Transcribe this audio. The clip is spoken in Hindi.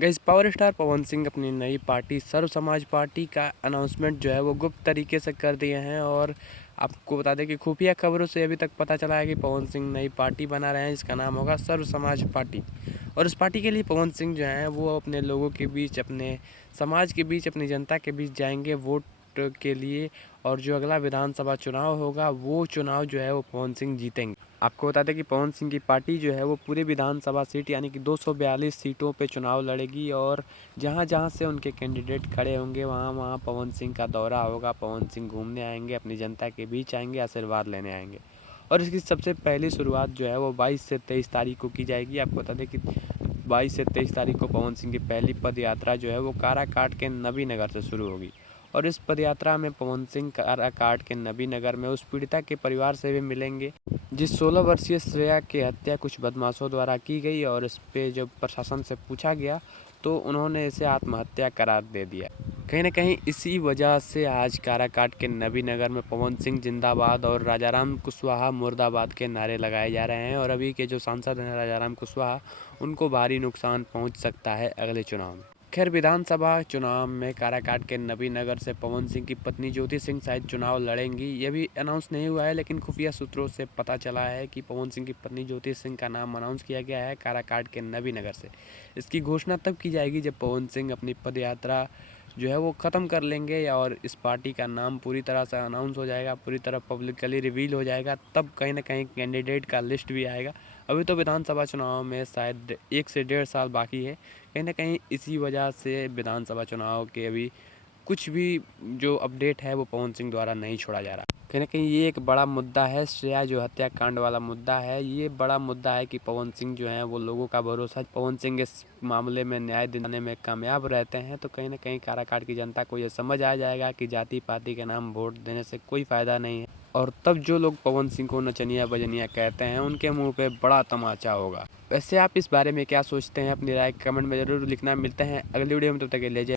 Guys, power star Pawan Singh अपनी नई पार्टी सर्व समाज पार्टी का अनाउंसमेंट जो है वो गुप्त तरीके से कर दिए हैं। और आपको बता दें कि खुफिया खबरों से अभी तक पता चला है कि पवन सिंह नई पार्टी बना रहे हैं जिसका नाम होगा सर्व समाज पार्टी। और इस पार्टी के लिए पवन सिंह जो हैं वो अपने लोगों के बीच, अपने समाज के बीच, अपनी जनता के बीच जाएंगे वोट के लिए। और जो अगला विधानसभा चुनाव होगा वो चुनाव जो है वो पवन सिंह जीतेंगे। आपको बता दें कि पवन सिंह की पार्टी जो है वो पूरे विधानसभा सीट यानी कि 242 सीटों पे चुनाव लड़ेगी। और जहाँ जहाँ से उनके कैंडिडेट खड़े होंगे वहाँ वहाँ पवन सिंह का दौरा होगा। पवन सिंह घूमने आएंगे, अपनी जनता के बीच आएंगे, आशीर्वाद लेने आएंगे। और इसकी सबसे पहली शुरुआत जो है वो 22 से 23 तारीख को की जाएगी। आपको बता दें कि 22 से 23 तारीख को पवन सिंह की पहली पद यात्रा जो है वो काराकाट के नबी नगर से शुरू होगी। और इस पद यात्रा में पवन सिंह काराकाट के नबी नगर में उस पीड़िता के परिवार से भी मिलेंगे जिस 16 वर्षीय श्रेया की हत्या कुछ बदमाशों द्वारा की गई। और इस पे जब प्रशासन से पूछा गया तो उन्होंने इसे आत्महत्या करार दे दिया। कहीं ना कहीं इसी वजह से आज काराकाट के नबी नगर में पवन सिंह जिंदाबाद और राजाराम कुशवाहा मुर्दाबाद के नारे लगाए जा रहे हैं। और अभी के जो सांसद हैं राजाराम कुशवाहा, उनको भारी नुकसान पहुंच सकता है अगले चुनाव में। खैर, विधानसभा चुनाव में काराकाट के नबी नगर से पवन सिंह की पत्नी ज्योति सिंह शायद चुनाव लड़ेंगी। ये भी अनाउंस नहीं हुआ है, लेकिन खुफिया सूत्रों से पता चला है कि पवन सिंह की पत्नी ज्योति सिंह का नाम अनाउंस किया गया है काराकाट के नबी नगर से। इसकी घोषणा तब की जाएगी जब पवन सिंह अपनी पदयात्रा जो है वो ख़त्म कर लेंगे और इस पार्टी का नाम पूरी तरह से अनाउंस हो जाएगा, पूरी तरह पब्लिकली रिवील हो जाएगा। तब कहीं ना कहीं कैंडिडेट का लिस्ट भी आएगा। अभी तो विधानसभा चुनाव में शायद 1 से 1.5 साल बाकी है। कहीं ना कहीं इसी वजह से विधानसभा चुनाव के अभी कुछ भी जो अपडेट है वो पवन सिंह द्वारा नहीं छोड़ा जा रहा। कहीं ना कहीं ये एक बड़ा मुद्दा है, श्रेया जो हत्याकांड वाला मुद्दा है, ये बड़ा मुद्दा है कि पवन सिंह जो हैं वो लोगों का भरोसा, पवन सिंह इस मामले में न्याय दिलाने में कामयाब रहते हैं। तो कहीं ना कहीं काराकाट की जनता को ये समझ आ जाएगा कि जाति पाति के नाम वोट देने से कोई फ़ायदा नहीं है। और तब जो लोग पवन सिंह को नचनिया बजनिया कहते हैं उनके मुंह पे बड़ा तमाचा होगा। वैसे आप इस बारे में क्या सोचते हैं? अपनी राय कमेंट में ज़रूर लिखना। मिलते हैं अगली वीडियो में, तब तक के लिए जय।